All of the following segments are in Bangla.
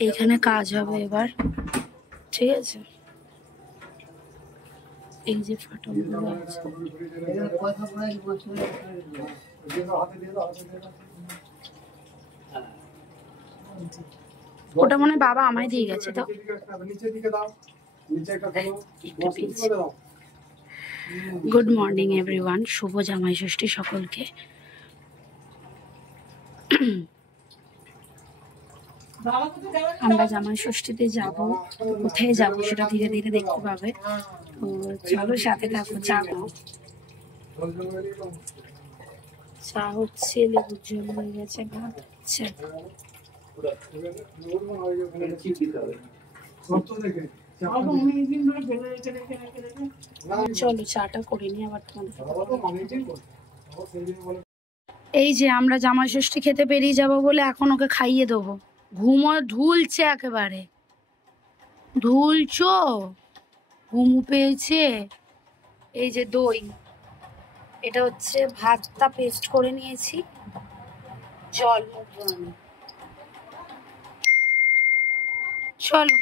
এইখানে কাজ হবে এবার, ঠিক আছে। এই যে ফাটলগুলো আছে, ওটা মনে বাবা আমায় দিয়ে গেছে। তো গুড মর্নিং এভরিওয়ান, শুভ জামাই ষষ্ঠী সকলকে। আমরা জামাই ষষ্ঠীতে যাব, কোথায় যাব সেটা ধীরে ধীরে দেখতে পাবে। তো চলো সাথে থাকো। চা হচ্ছে, লেবুর জল হয়ে গেছে, ভাত হচ্ছে। চলো চাটা করে নি, আবার এই যে আমরা জামাই ষষ্ঠী খেতে বেরিয়ে যাব বলে এখন ওকে খাইয়ে দেবো। ঘুমো ঢুলছে, একেবারে ঢুলছো, ঘুমু পেয়েছে। এই যে দই, এটা হচ্ছে ভাতটা পেস্ট করে নিয়েছি, জল মুখ ধোয়ানো। চলো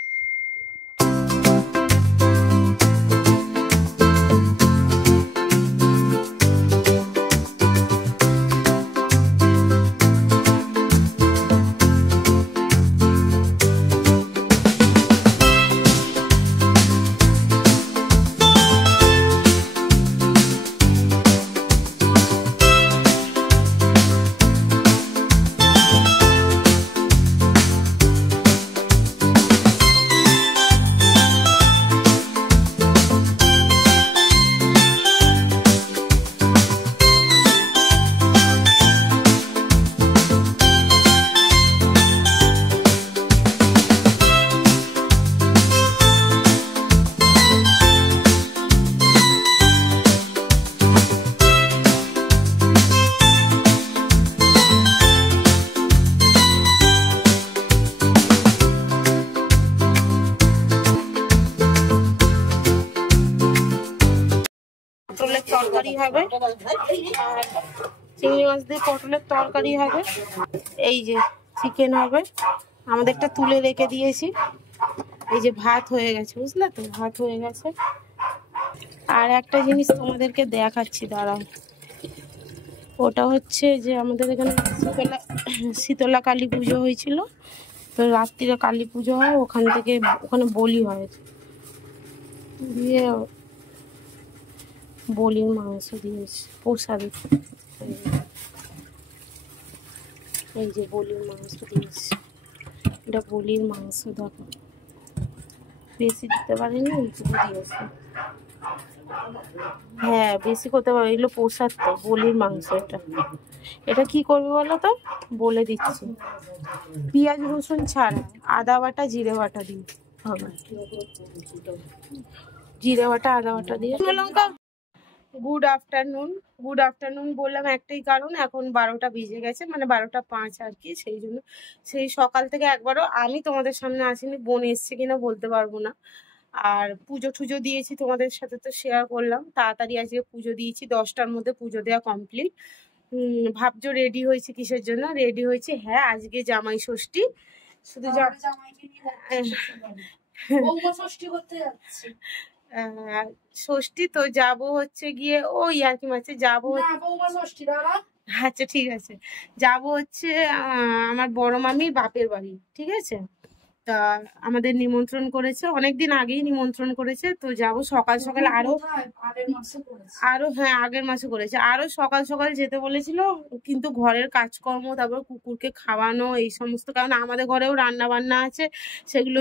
পটলের তরকারি হবে, আর চিংড়ি মাছ দিয়ে পটলের তরকারি হবে। এই যে চিকেন হবে, আমাদেরটা তুলে রেখে দিয়েছি। এই যে ভাত হয়ে গেছে, বুঝলে তো, ভাত হয়ে গেছে। আর একটা জিনিস তোমাদেরকে দেখাচ্ছি, দাঁড়াও। ওটা হচ্ছে যে আমাদের এখানে শীতলা কালী পুজো হয়েছিল, তো রাত্রিরে কালী পুজো হয়, ওখান থেকে ওখানে বলি হয়, দিয়ে বলির মাংস দিয়েছে প্রসাদে। এই যে বলির মাংস দিয়েছে, এটা বলির মাংস। দেখো বেশি দিতে পারেনি, এইটুকু দিয়েছে। হ্যাঁ বেশি করতে পারবে, এগুলো প্রসাদ তো, বলির মাংস। এটা এটা কি করবে বলো তো, বলে দিচ্ছি। পেঁয়াজ রসুন ছাড়া, আদা বাটা জিরে বাটা দিয়ে হবে, জিরে বাটা আদা বাটা দিয়ে। লঙ্কা। গুড আফটারনুন, গুড আফটারনুন বললাম একটাই কারণ, এখন 12টা বেজে গেছে, মানে 12টা 5 আর কি। সেই জন্য সেই সকাল থেকে একবারও আমি তোমাদের সামনে আসিনি, বোন এসছে কিনা বলতে পারবো না। আর পুজো টুজো দিয়েছি, তোমাদের সাথে তো শেয়ার করলাম। তাড়াতাড়ি আজকে পুজো দিয়েছি, 10টার মধ্যে পুজো দেওয়া কমপ্লিট। ভাবছো রেডি হয়েছে কিসের জন্য? রেডি হয়েছে, হ্যাঁ আজকে জামাই ষষ্ঠী, শুধু ষষ্ঠী করতে যাচ্ছি। ষষ্ঠী তো যাব হচ্ছে গিয়ে ওই আর কি মাছে যাবো। আচ্ছা ঠিক আছে, যাব হচ্ছে আমার বড় মামির বাপের বাড়ি, ঠিক আছে। তা আমাদের নিমন্ত্রণ করেছে, অনেকদিন আগেই নিমন্ত্রণ করেছে, তো যাব সকাল সকাল। আরো হ্যাঁ আগের মাসে করেছে, আরো সকাল সকাল যেতে বলেছিল, কিন্তু ঘরের কাজকর্ম, তারপর কুকুরকে খাওয়ানো, এই সমস্ত, কারণ আমাদের ঘরেও রান্না বান্না আছে, সেগুলো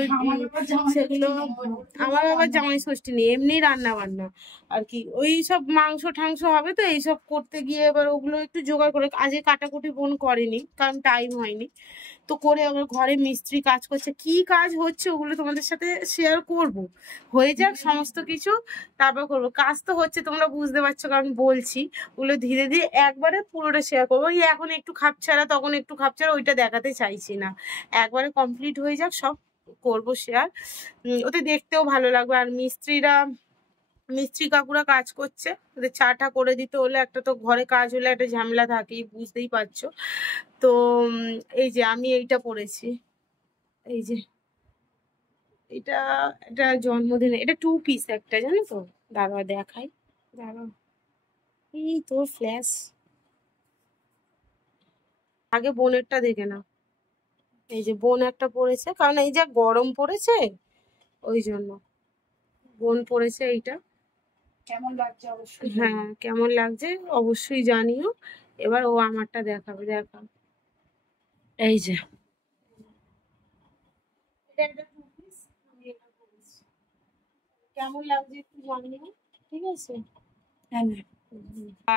আমার আবার জামাই ষষ্ঠী নেই, এমনি রান্না বান্না আর কি, ওই সব মাংস ঠাংস হবে, তো এইসব করতে গিয়ে এবার ওগুলো একটু জোগাড় করে, আজকে কাটাকুটি বোন করেনি কারণ টাইম হয়নি। তো করে আবার ঘরে মিস্ত্রি কাজ করছে, কি কাজ হচ্ছে ওগুলো তোমাদের সাথে শেয়ার করব, হয়ে যাক সমস্ত কিছু, তারপর করবো। কাজ তো হচ্ছে, তোমরা বুঝতে পারছো, কারণ বলছি ওগুলো ধীরে ধীরে একবারে পুরোটা শেয়ার করবো। ওই এখন একটু খাপছাড়া, তখন একটু খাপছাড়া, ওইটা দেখাতে চাইছি না, একবারে কমপ্লিট হয়ে যাক, সব করবো শেয়ার। ওতে দেখতেও ভালো লাগবে। আর মিস্ত্রি কাকুরা কাজ করছে, ওদের চাটা করে দিতে হলে, একটা তো ঘরে কাজ হলে একটা ঝামেলা থাকেই, বুঝতেই পারছো। তো এই যে আমি এইটা পরেছি, এই যে এটা, এটা জন্মদিনে, এটা 2 পিস একটা, জানো তো? দাঁড়া দেখাই, দাঁড়া। এই তোর ফ্ল্যাশ, আগে বোনেরটা দেখে না। এই যে বোন একটা পড়েছে, কারণ এই যে গরম পড়েছে ওই জন্য বোন পড়েছে এইটা। কেমন লাগছে অবশ্যই, হ্যাঁ কেমন লাগছে অবশ্যই জানিও। এবার ও আমারটা দেখাবে, দেখা। এই যে এটা একটা 2 পিস, আমি এটা পরেছি, কেমন লাগছে একটু জানিও, ঠিক আছে? হ্যাঁ।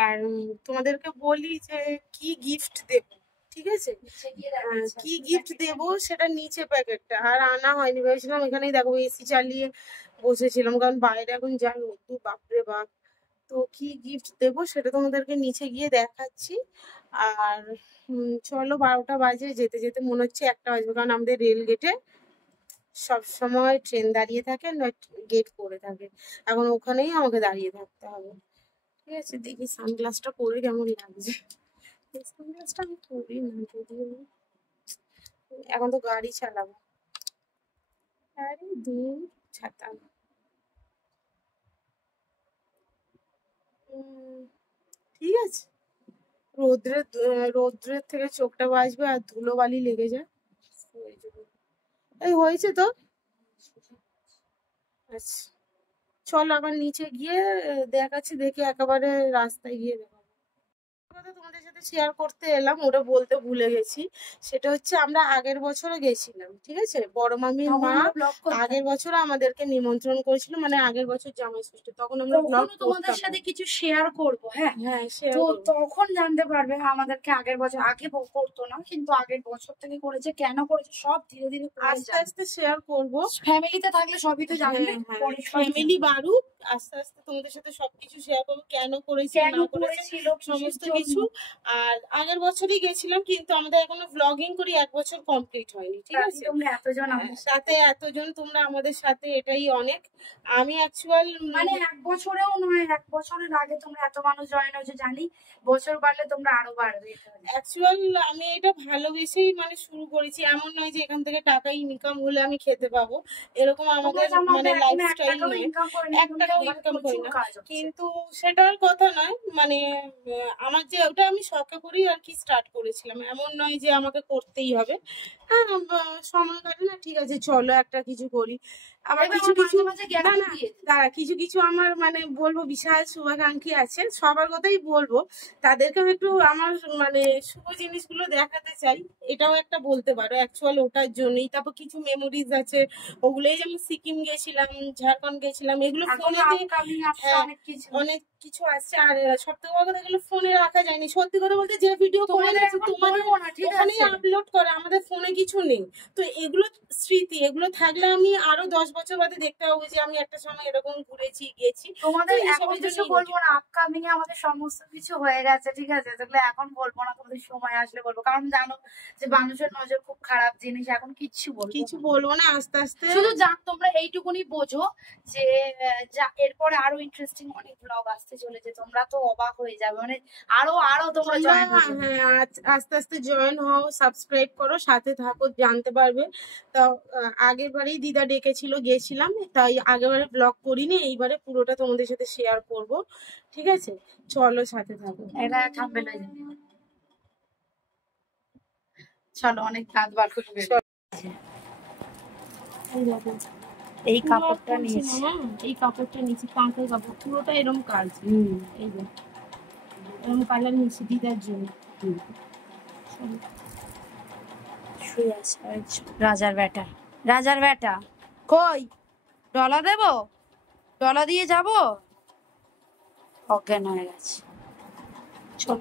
আর তোমাদেরকে বলি যে কি গিফট দেব, ঠিক আছে? কি গিফট দেব সেটা নিচে প্যাকেটটা আর আনা হয়নি, ভেবেছিলাম এখানেই দেখো এসি চালিয়ে বসেছিলাম, কারণ বাইরে এখন যা রোদ্দুর, বাপরে বাপ। তো কি গিফট দেব সেটা তোমাদেরকে নিচে গিয়ে দেখাচ্ছি। আর চলো, 12টা বাজে, যেতে যেতে মনে হচ্ছে 1টা বাজবে, কারণ আমাদের রেল গেটে সব সময় ট্রেন দাঁড়িয়ে থাকে, নয় গেট পড়ে থাকে, এখন ওখানেই আমাকে দাঁড়িয়ে থাকতে হবে। ঠিক আছে, দেখি সানগ্লাসটা পরে কেমন লাগছে। সানগ্লাসটা আমি পরি না যদিও, এখন তো গাড়ি চালাবো। আরে দূর, ছাতা। ঠিক আছে, রোদ্রের থেকে চোখটা বাজবে আর ধুলোবালি লেগে যায়। এই হয়েছে তো। আচ্ছা চলো আবার নিচে গিয়ে দেখাচ্ছি, দেখে একেবারে রাস্তায় গিয়ে দেখাবো। কথা তোমাদের সাথে শেয়ার করতে এলাম, ওটা বলতে ভুলে গেছি। সেটা হচ্ছে আমরা আগের বছরও গেছিলাম, ঠিক আছে? বড় মামির মা আগের বছর আমাদেরকে নিমন্ত্রণ করেছিল, মানে আগের বছর জামাই ষষ্ঠী, তখন আমরা ব্লগ তোমাদের সাথে কিছু শেয়ার করব। হ্যাঁ হ্যাঁ, তো তখন জানতে পারবে আমাদেরকে আগের বছর, আগে করতো না কিন্তু আগের বছর থেকে করেছে, কেন করেছে সব ধীরে ধীরে আস্তে আস্তে শেয়ার করবো। ফ্যামিলিতে থাকলে সবই তো জানবে, ফ্যামিলি বাড়ুক, আস্তে আস্তে তোমাদের সাথে সবকিছু শেয়ার করবো, কেন করেছে না করেছে সমস্ত কিছু। আর আগের বছরই গেছিলাম, কিন্তু আমাদের এখনো ব্লগিং করি 1 বছর কমপ্লিট হয়নি, ঠিক আছে? সাথে এতজন তোমরা আমাদের সাথে, এটাই অনেক। আমি অ্যাকচুয়াল মানে 1 বছরেও নয়, 1 বছরের আগে তোমরা এত মানুষ জয়েন হয়েছে জানি, বছর বাড়লে তোমরা আরো বাড়বে। অ্যাকচুয়াল আমি এটা ভালোবেসেই মানে শুরু করেছি, এমন নয় যে এখান থেকে টাকা ইনকাম হলে আমি খেতে পাবো, এরকম আমাদের মানে লাইফস্টাইল নয়, 1 টাকাও ইনকাম করি না। কিন্তু সেটার কথা নয়, মানে আমার যে ওটা আমি শখে করি আর কি স্টার্ট করেছিলাম, এমন নয় যে আমাকে করতেই হবে। হ্যাঁ সময় কাটে না, ঠিক আছে চলো একটা কিছু করি। আবার কিছু কিছু দাঁড়া, কিছু কিছু আমার মানে বলবো বিশাল শুভাকাঙ্ক্ষী আছে, সবার কথাই বলবো, তাদেরকেও একটু আমার মানে শুভ জিনিসগুলো দেখাতে চাই, এটাও একটা বলতে পারো অ্যাকচুয়াল ওটার জন্যই। তারপর কিছু মেমোরিজ আছে, ওগুলোই, যেমন সিকিম গেছিলাম, ঝাড়খণ্ড গেছিলাম, এগুলো ফোনেতে অনেক কিছু আসছে। আর সব থেকে বড় কথা, এগুলো ফোনে রাখা যায়নি, সত্যি কথা বলতে যে ভিডিও করে গেছি তোমাদের ওখানেই আপলোড করে, আমাদের ফোনে কিছু নেই। তো এগুলো স্মৃতি, এগুলো থাকলে আমি আরো 10 বছর বাদে দেখতে পাবো যে আমি একটা সময় এরকম ঘুরেছি গেছি। তোমাদের এখন কিছু বলবো না, আপকামিং এ আমাদের সমস্ত কিছু হয়ে গেছে, ঠিক আছে? যেগুলো এখন বলবো না, তোমাদের সময় আসলে বলবো, কারণ জানো যে মানুষের নজর খুব খারাপ জিনিস, এখন কিছু বলবো না, আস্তে আস্তে শুধু তোমরা এইটুকুনি বোঝো যে এরপরে আরো ইন্টারেস্টিং অনেক ব্লগ আসতে চলেছে, তোমরা তো অবাক হয়ে যাবে, মানে আরো তোমরা আস্তে আস্তে জয়েন হও, সাবস্ক্রাইব করো, সাথে থাকো, জানতে পারবে। তো আগের বারেই দিদা ডেকেছিল, গেছিলাম, তাই আগেরবারে ব্লগ করিনি, এইবারে পুরোটা তোমাদের সাথে শেয়ার করব, ঠিক আছে? চলো সাথে থাকো, এটা থামবে না, চলো অনেক কাজ বার করবে। এই কাপড়টা নিয়েছি, এই কাপড়টা নিয়েছি, কাঁথের কাপড়, পুরোটা এরকম কাজ। এই যে এরকম কালার নিয়েছি দিদার জন্য। শুয়ে আছে রাজার বেটা কই? ডলা দেব, ডলা দিয়ে যাব, অজ্ঞান হয়ে গেছে। চল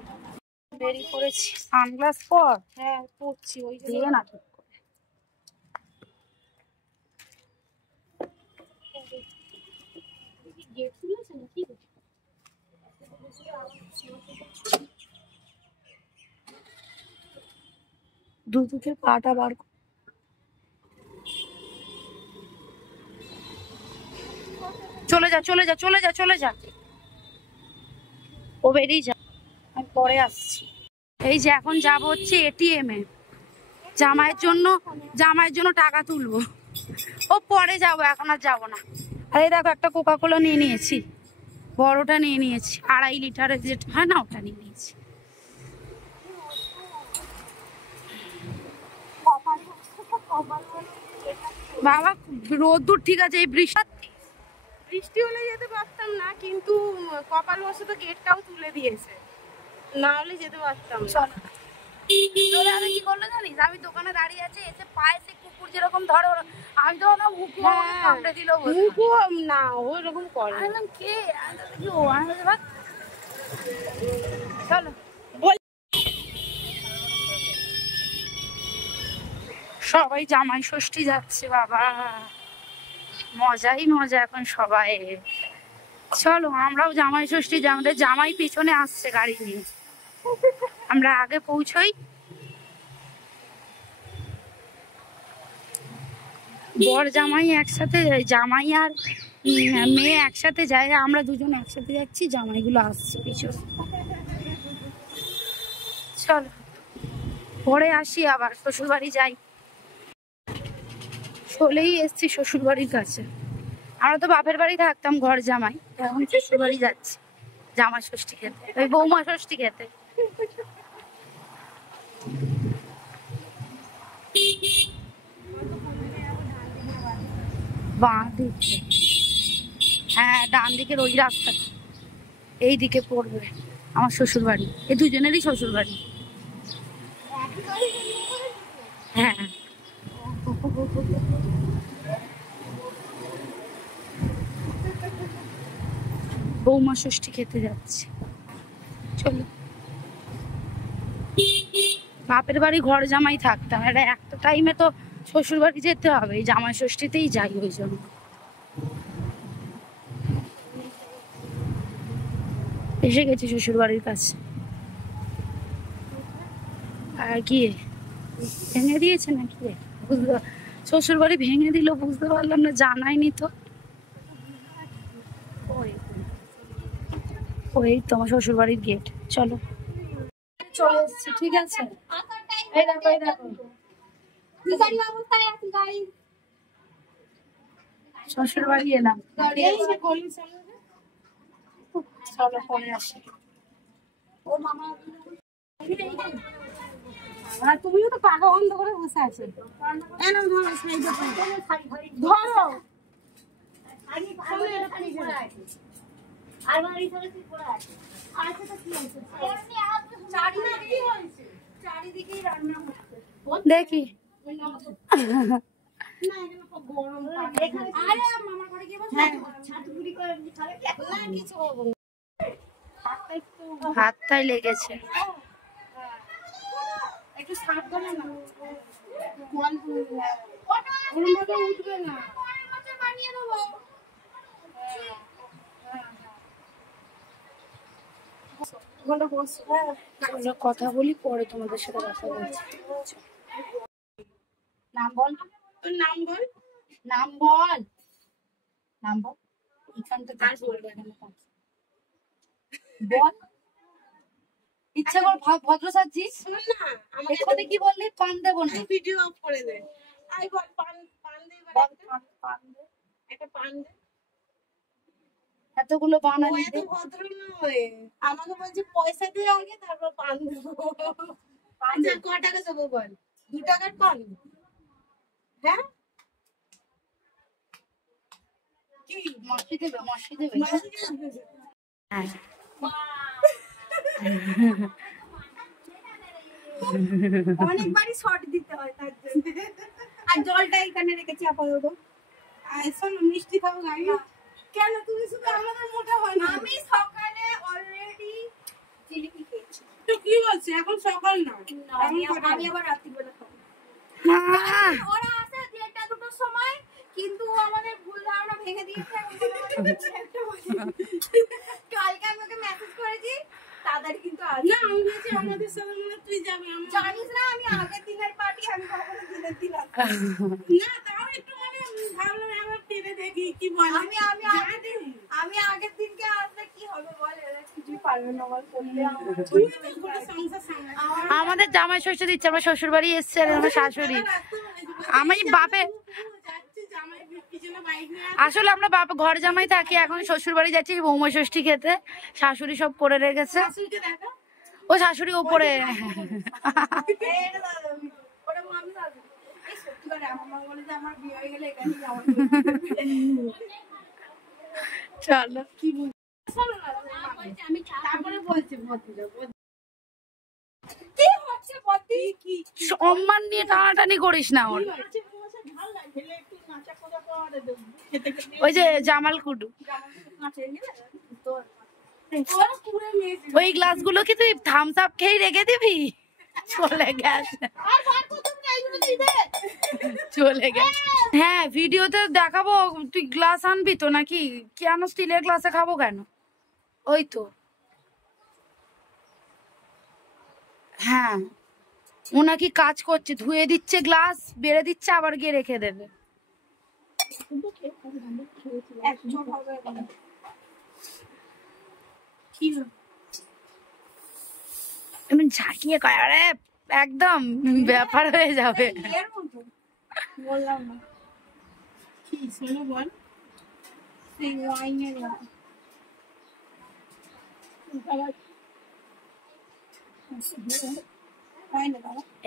বেরিয়ে পড়েছি, সানগ্লাস পর। হ্যাঁ পরছি, ওই দিয়ে না দুদিকে পাটা বার। চলে যা, ও বেরিয়ে যা, আমি পরে আসছি। এই যে এখন যাব হচ্ছে এটিএম এ, জামাইয়ের জন্য টাকা তুলবো। ও পরে যাবো, এখন আর যাবো না। আর এই দেখো একটা কোকা কোলা নিয়ে নিয়েছি, বড়টা নিয়ে নিয়েছি, 2.5 লিটারের যেটা হয় না ওটা নিয়ে নিয়েছি। বাবা রোদ্দুর ঠিক আছে, এই বৃষ্টি হলে যেতে পারতাম না, কিন্তু কপাল বশত গেটটাও তুলে দিয়েছে, না হলে যেতে পারতাম না। কি করলো জানিস, আমি দোকানে দাঁড়িয়ে আছি, এসে পায়ে সে কুকুর যেরকম ধরো, আমি তো ওটা মুখু কামড়ে দিল। মুখু না, ওইরকম করে কে চলো। সবাই জামাই ষষ্ঠী যাচ্ছে বাবা, মজাই মজা এখন সবাই। চলো আমরাও জামাই ষষ্ঠী, আমাদের জামাই পিছনে আসছে গাড়ি নিয়ে, আমরা আগে পৌঁছই। বর জামাই একসাথে, জামাই আর মেয়ে একসাথে যায়, আমরা দুজন একসাথে যাচ্ছি, জামাইগুলো আসছে পিছনে। চলো পরে আসি, আবার শ্বশুর বাড়ি যাই। চলেই এসছি শ্বশুর বাড়ির কাছে। আমরা তো বাপের বাড়ি থাকতাম ঘর জামাই, এখন শ্বশুর বাড়ি যাচ্ছি জামাই ষষ্ঠী খেতে, ওই বৌমা ষষ্ঠী খেতে। বাঁ দিকে, হ্যাঁ ডান দিকের ওই রাস্তা, এই দিকে পড়বে আমার শ্বশুর বাড়ি, এই দুজনেরই শ্বশুর বাড়ি। হ্যাঁ বৌমা ষষ্ঠী খেতে যাচ্ছে, চলো। বাপের বাড়ি ঘর জামাই থাকতাম, এটা একটা টাইমে তো শ্বশুর বাড়ি যেতে হবে, এই জামাই ষষ্ঠীতেই যাই, ওই জন্য। এসে গেছি শ্বশুর বাড়ির কাছে। আর কি ভেঙে দিয়েছে নাকি, শ্বশুর বাড়ি ভেঙে দিল, বুঝতে পারলাম না, জানাইনি তো। ওই তোমার শ্বশুর বাড়ির গেট, চলো চলে এসছি, ঠিক আছে। এই দেখো, এই দেখো শ্বশুর বাড়ি এলাম, চলো পরে আসি। আর তুমিও তো পাকা বন্ধ করে বসে আছো, ধরো দেখি। হাতটাই লেগেছে, একটু সাবধানে না, উঠবে না। কথা বলি পরে, তোমাদের সাথে কথা বলছি। নাম বল, তোর নাম বল, নাম বল, নাম বল, এখানটা আর বলবে না, বল। ইচ্ছা কর ভদ্র সাজছিস, শোন না, এখানে কি বললি, পান দেবো না, ভিডিও অফ করে দে। আই বল, পান দে, একটা পান দে। এতগুলো বানালি, এত ভদ্র নয়, আমাকে বলছে পয়সা দিয়ে আগে, তারপর পান দেবো। আচ্ছা ক টাকা দেবো বল, 2 টাকার পান, হ্যাঁ কি মাসি দেবে, মাসি দেবে, হ্যাঁ। অনেকবারই শর্ট দিতে হয় তার জন্য। আর জলটা এখানে রেখেছি আপাতত। আর শোনো, মিষ্টি খাবো গাড়ি, কেন তুমি শুধু আমাদের মোটা হয় না? আমি সকালে অলরেডি জিলিপি খেয়েছি। তো কি বলছে, এখন সকাল না, আমি আবার রাত্রিবেলা খাবো। ওরা আসে 1:30 2টোর সময়, কিন্তু আমাদের ভুল ধারণা ভেঙে দিয়েছে। কালকে আমি ওকে মেসেজ করেছি, তাড়াতাড়ি কিন্তু আসবে না। আমি বলছি আমাদের সাথে মনে তুই যাবি, আমি জানিস না আমি আগের দিনের পার্টি, আমি কখনো দিনের দিন না, তাও একটু মানে ভাবলাম একবার ফিরে দেখি কি বলে। আমি আগের দিনকে আসলে কি হবে বল, কিছুই পারবে না বল করলে। আমাদের জামাই ষষ্ঠী দিচ্ছে, আমার শ্বশুর বাড়ি এসছে আমার শাশুড়ি। আমি বাপে আসলে আমরা বাপ ঘর জামাই থাকি, এখন শ্বশুর বাড়ি যাচ্ছি বৌমা ষষ্ঠী খেতে। শাশুড়ি সব করে রেখেছে, ও শাশুড়ি ওপরে। চলো সম্মান নিয়ে টানাটানি করিস না ওর। ওই যে জামাল কুডু, ওই গ্লাস গুলো কি তুই থামস আপ খেয়ে রেখে দিবি? চলে গেছে, চলে গেছে। হ্যাঁ ভিডিওতে দেখাবো, তুই গ্লাস আনবি তো নাকি? কেন স্টিলের গ্লাসে খাবো কেন? ওই তো হ্যাঁ, ও নাকি কাজ করছে, ধুয়ে দিচ্ছে গ্লাস, বেড়ে দিচ্ছে, আবার গিয়ে রেখে দেবে। এমন ঝাঁকিয়ে কয়, আরে একদম ব্যাপার হয়ে যাবে। বললাম না কি শোনো বল, সেই ওয়াইনের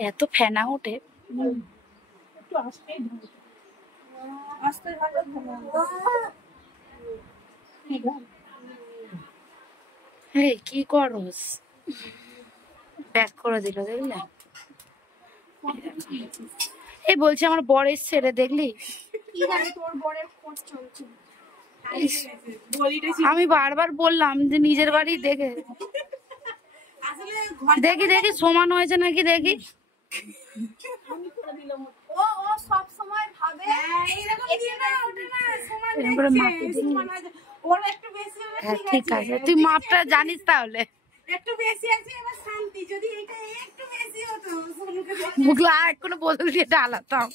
এত ফেনা ওঠে। কি করস, ব্যাক করে দিল দেখলে। এই বলছি আমার বর এসছে রে, দেখলি? আমি বারবার বললাম যে নিজের বাড়ি দেখে দেখি দেখি সমান হয়েছে নাকি দেখি। ঠিক আছে, তুই মাপটা জানিস তাহলে। একটু বেশি আছে, এবার শান্তি। যদি এটা একটু বেশি হতো মুগলা এখনো বোতল দিয়ে ঢালাতাম।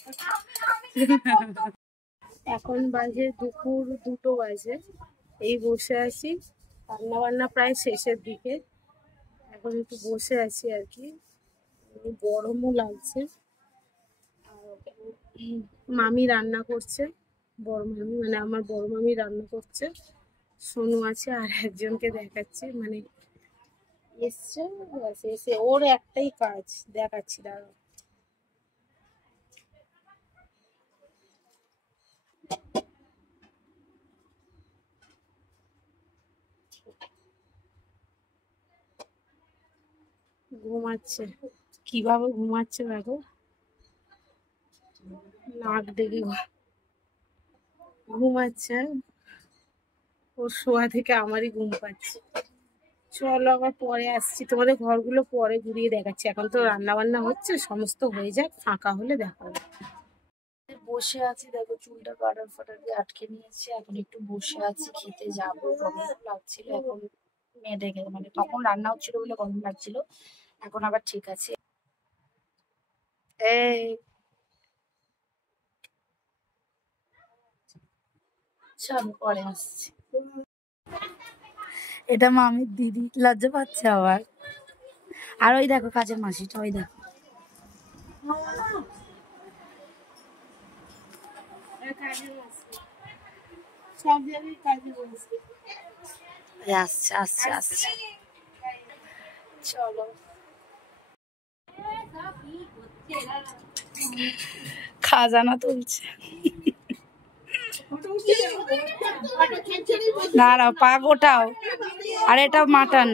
এখন বাজে দুপুর 2টো বাজে, এই বসে আছি, রান্না বান্না প্রায় শেষের দিকে। এখন একটু বসে আছি আর কি, গরমও লাগছে। আর মামি রান্না করছে, বড় মামি মানে আমার বড় মামি রান্না করছে, সোনু আছে আর একজনকে দেখাচ্ছি, মানে এসছে এসে ওর একটাই কাজ দেখাচ্ছি, দাঁড়াও। ঘুমাচ্ছে, কিভাবে ঘুমাচ্ছে দেখো, নাক ডেকে ঘুমাচ্ছে। ওর শোয়া থেকে আমারই ঘুম পাচ্ছে। চলো আবার পরে আসছি, তোমাদের ঘরগুলো পরে ঘুরিয়ে দেখাচ্ছি। এখন তো রান্না বান্না হচ্ছে, সমস্ত হয়ে যাক, ফাঁকা হলে দেখাবো। বসে আছি, দেখো চুলটা কাটার ফাটার দিয়ে আটকে নিয়েছে। এখন একটু বসে আছি, খেতে যাবো। গরম লাগছিল, এখন মেয়েদের মানে তখন রান্না হচ্ছিল বলে গরম লাগছিল, এখন আবার ঠিক আছে। এই চল পরে আসছি। এটা মামির দিদি, লজ্জা পাচ্ছে আবার। আর ওই দেখো কাজের মাসিটা, ওই দেখো। আসছে আসছে আসছে, চলো। খাজানা তুলছে, দাঁড়াও পা গোটাও। আর এটা মাটন,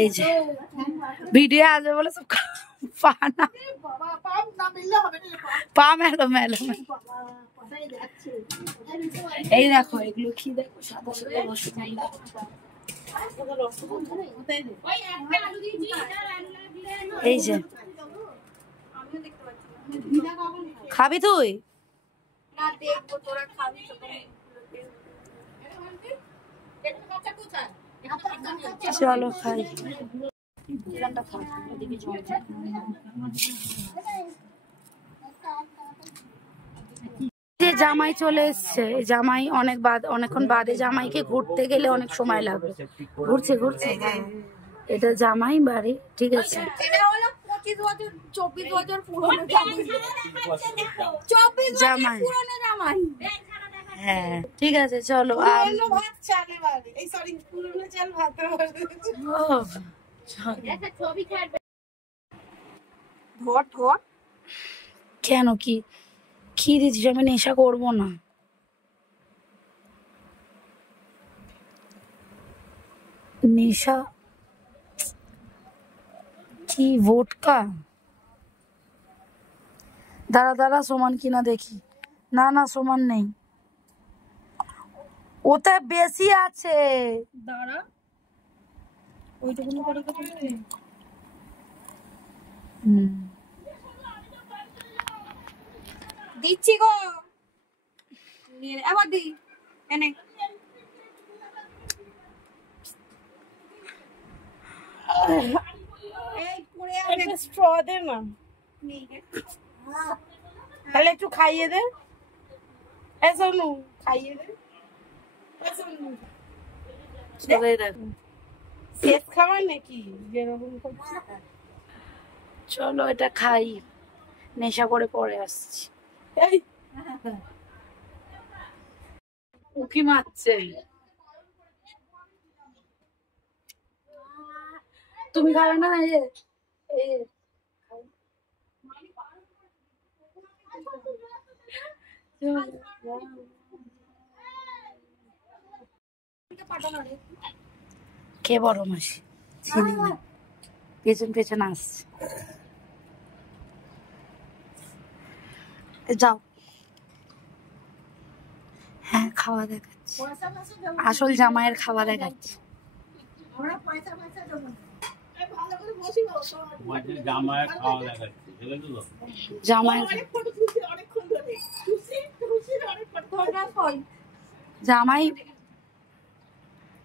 এই যে ভিডিও আসবে বলে সব পা না, পা মেলো মেলো। এই দেখো এগুলো কি দেখো, সাদা সাদা রসগোল্লা। এই যে খাবি তুই? চলো খাই। জামাই চলে এসছে, জামাই অনেকক্ষণ বাদে জামাইকে ঘুরতে গেলে অনেক সময় লাগবে। ঘুরছে এটা জামাই বাড়ি, ঠিক আছে। জামাই, হ্যাঁ ঠিক আছে চলো। কেন কি দিচ্ছিস? আমি নেশা করবো না। নেশা কি? ভোটকা? দাঁড়া সমান কিনা দেখি। না সমান নেই, ওটা বেশি আছে। দাঁড়া, ওইটুকুনি করে দিচ্ছি গো, আবার দি এনে। স্ট্র দে না, তাহলে একটু খাইয়ে দে। সোনু খাইয়ে দে। শেষ খাবার নাকি যেরকম করছে? চলো এটা খাই, নেশা করে পরে আসছি। উকি মারছে। তুমি খাবে না? কে বড় মাসি? চিনি না, পেছন আসছে। যাও, হ্যাঁ খাওয়া দেখাচ্ছি, আসল জামাইয়ের খাওয়া দেখাচ্ছি।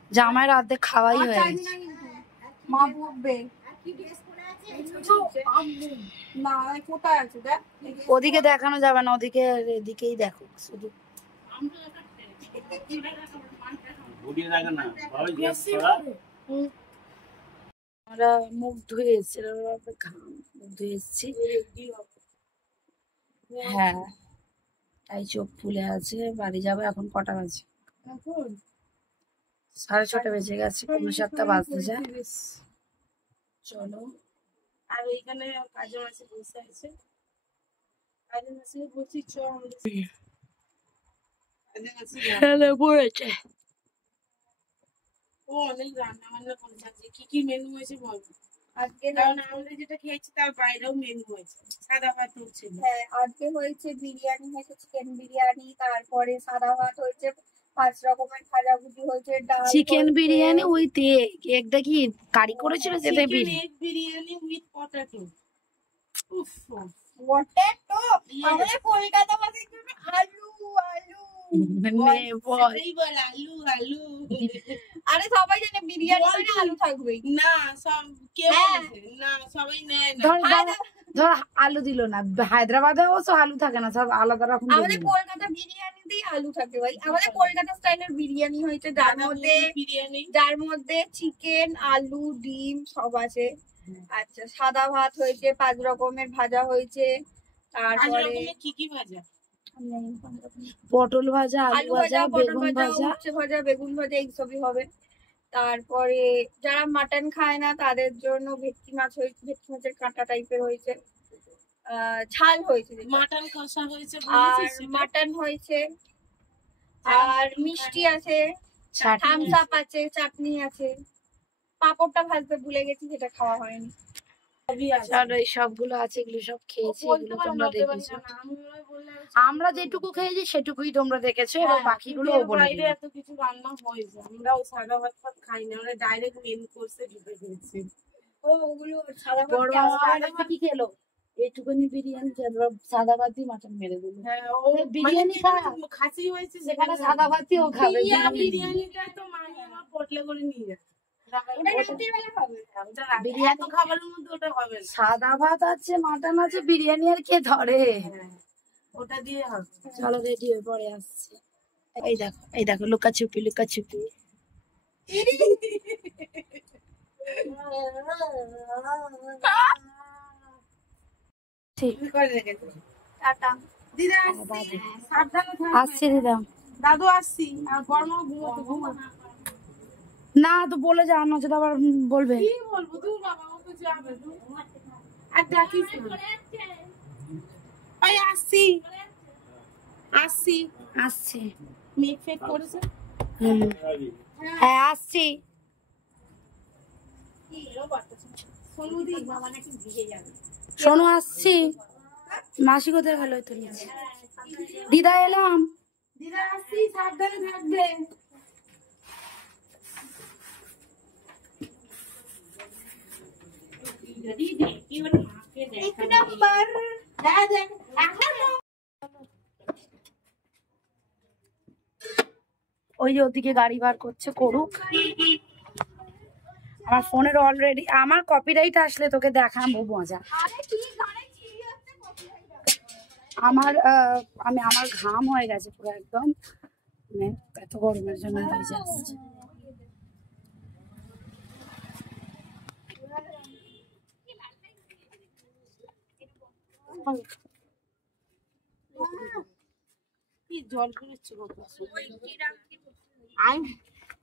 জামাইয়ের অর্ধেক খাওয়াই হয়ে গেছে। ওদিকে দেখানো যাবে না, এদিকেই দেখো শুধু। আমরা মুখ ধুয়ে এসেছি, হ্যাঁ তাই চোখ ফুলে আছে। বাড়ি যাবে। এখন কটা বাজে? 6:30 বেজে গেছে, 7:45 বাজতে যায়। চলো। আর এইখানে কাজে মাসে বসে আছে, কাজে মাসে বলছি চ পড়েছে। ও অনেক রান্না বান্না করছে। কি মেনু হয়েছে বলবো আজকে? কারণ আমাদের যেটা খেয়েছি তার বাইরেও মেনু হয়েছে, সাদা ভাত হচ্ছে। হ্যাঁ আজকে হয়েছে বিরিয়ানি, হয়েছে চিকেন বিরিয়ানি, তারপরে সাদা ভাত হয়েছে, 5 রকমের ভাজাভুজি হয়েছে, ডাল, চিকেন বিরিয়ানি উইথ এগটা কি কারি করেছিল? যেটা বিরিয়ানি উইথ পটেটো। উফ, পটেটো আমাদের কলকাতা ভাষায় আলু আলু আলু। আরে সবাই জানে বিরিয়ানি মানে আলু থাকবেই না, সব কে বলেছে? না সবাই নেয় না। ধর আলু দিল না, হায়দ্রাবাদে অবশ্য আলু থাকে না, সব আলাদা রকম। আমাদের কলকাতা বিরিয়ানিতেই আলু থাকে ভাই। আমাদের কলকাতা স্টাইলের বিরিয়ানি হয়েছে, যার মধ্যে চিকেন, আলু, ডিম সব আছে। আচ্ছা, সাদা ভাত হয়েছে, 5 রকমের ভাজা হয়েছে, তারপরে কি ভাজা? পটল ভাজা, আলু ভাজা, বেগুন ভাজা, উচ্ছে ভাজা, বেগুন ভাজা, এইসবই হবে। তারপরে যারা মাটন খায় না তাদের জন্য ভেটকি মাছ হয়েছে, ভেটকি মাছের কাঁটা টাইপের হয়েছে, ঝাল হয়েছে, মাটন কষা হয়েছে, আর মাটন হয়েছে, আর মিষ্টি আছে, থামস আপ আছে, চাটনি আছে, পাঁপড়টা ভাজতে ভুলে গেছি, যেটা খাওয়া হয়নি। এই সবগুলো আছে, এগুলো সব খেয়েছি, এগুলো তোমরা দেখেছো। আমরা যেটুকু খেয়েছি সেটুকুই তোমরা দেখেছো, এবার বাকিগুলো বাইরে এত কিছু রান্না হয়েছে। আমরা ওই সাদা ভাত খাই না, আমরা ডাইরেক্ট মেন কোর্সে ঢুকে গেছি। ওগুলো সাদা ভাত কি খেলো? এইটুকুনি বিরিয়ানি সাদা ভাত দিয়ে মাটন মেরে দিল। বিরিয়ানি খাসি হয়েছে, সেখানে সাদা ভাত দিয়েও খাবে। বিরিয়ানিটা তো মামি আমার পটলে করে নিয়ে যায়। সাদা ভাত আছে, মাটন আছে, বিরিয়ানি আর কে ধরে? ওটা দিয়ে হবে। চলো রেডি হয়ে পরে আসছি। এই দেখো লুকাচুপি লুকাচুপি। আসছি দিদা। দাদু আসছি। আর গরমা ঘুমো। না তো বলে যা, না আবার বলবে। কি বলবো তুই বাবা, ও তো যাবে তুই। আর ডাকিস না। আসছি আসছি। মেক ফেক করেছে। হ্যাঁ আসছি। শোনো আসছি। মাসি কোথায় গেল? তো নিচে। দিদা এলাম। দিদা আসছি, সাবধানে থাকবে। ওই যে ওদিকে গাড়ি বার করছে, করুক। আমার ফোনের অলরেডি আমার কপিরাইট আসলে তোকে দেখাবো মজা। আমার ঘাম হয়ে গেছে পুরো একদম, মানে এত গরমের জন্য হয়ে যাচ্ছে। জল পড়ছে।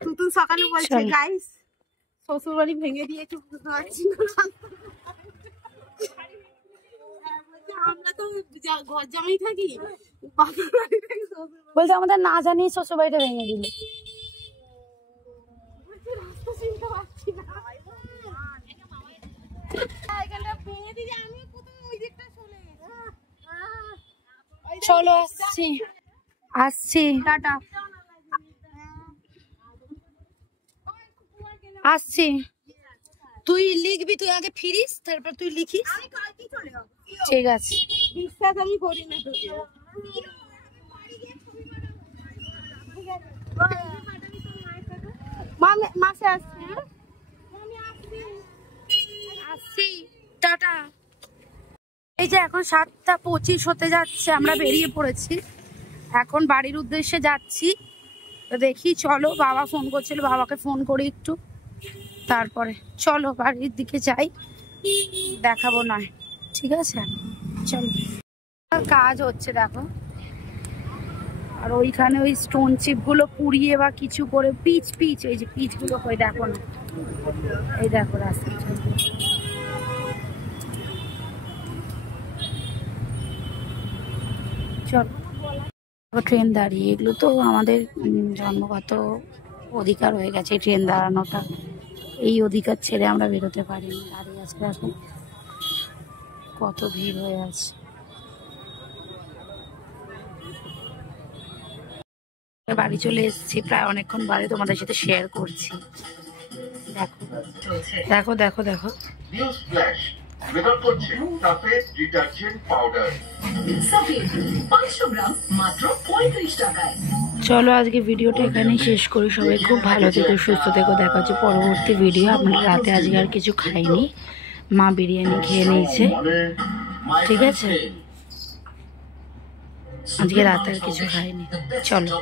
তুতুন সকালে বলছে গাইস শ্বশুর বাড়ি ভেঙে দিয়েছে, বুঝতে পারছি না। আমরা তো ঘর জামাই থাকি, বলছে আমাদের না জানি শ্বশুর বাড়িটা ভেঙে দিল। চলো আসছি আসছি টাটা আসছি। তুই লিখবি, তুই আগে ফিরিস তারপর তুই লিখিস। ঠিক আছে। বিশ্বাস আমি করি না তোকে। মাসে আসছি। আসছি টাটা। এই যে এখন 7:25 হতে যাচ্ছে, আমরা বেরিয়ে পড়েছি, এখন বাড়ির উদ্দেশ্যে যাচ্ছি। তো দেখি, চলো বাবা ফোন করছিল, বাবাকে ফোন করি একটু, তারপরে চলো বাড়ির দিকে যাই, দেখাবো না। ঠিক আছে চলো। কাজ হচ্ছে দেখো, আর ওইখানে ওই স্টোন চিপ গুলো পুড়িয়ে বা কিছু করে পিচ এই যে পিচ গুলো কই দেখো না, এই দেখো রাস্তা। চলো ট্রেন দাঁড়িয়ে, এগুলো তো আমাদের জন্মগত অধিকার হয়ে গেছে ট্রেন দাঁড়ানোটা, এই অধিকার ছেড়ে আমরা বেরোতে পারিনি। দাঁড়িয়ে আছে দেখো, কত ভিড় হয়ে আছে। বাড়ি চলে এসেছি, প্রায় অনেকক্ষণ বাদে তোমাদের সাথে শেয়ার করছি। দেখো দেখো দেখো দেখো চলো আজকে ভিডিওটা এখানেই শেষ করি। সবাই খুব ভালো থেকো, সুস্থ থেকো, দেখা হচ্ছে পরবর্তী ভিডিও। আমরা রাতে আজকে আর কিছু খাইনি, মা বিরিয়ানি খেয়ে নিয়েছে। ঠিক আছে, আজকে রাতে আর কিছু খাইনি। চলো।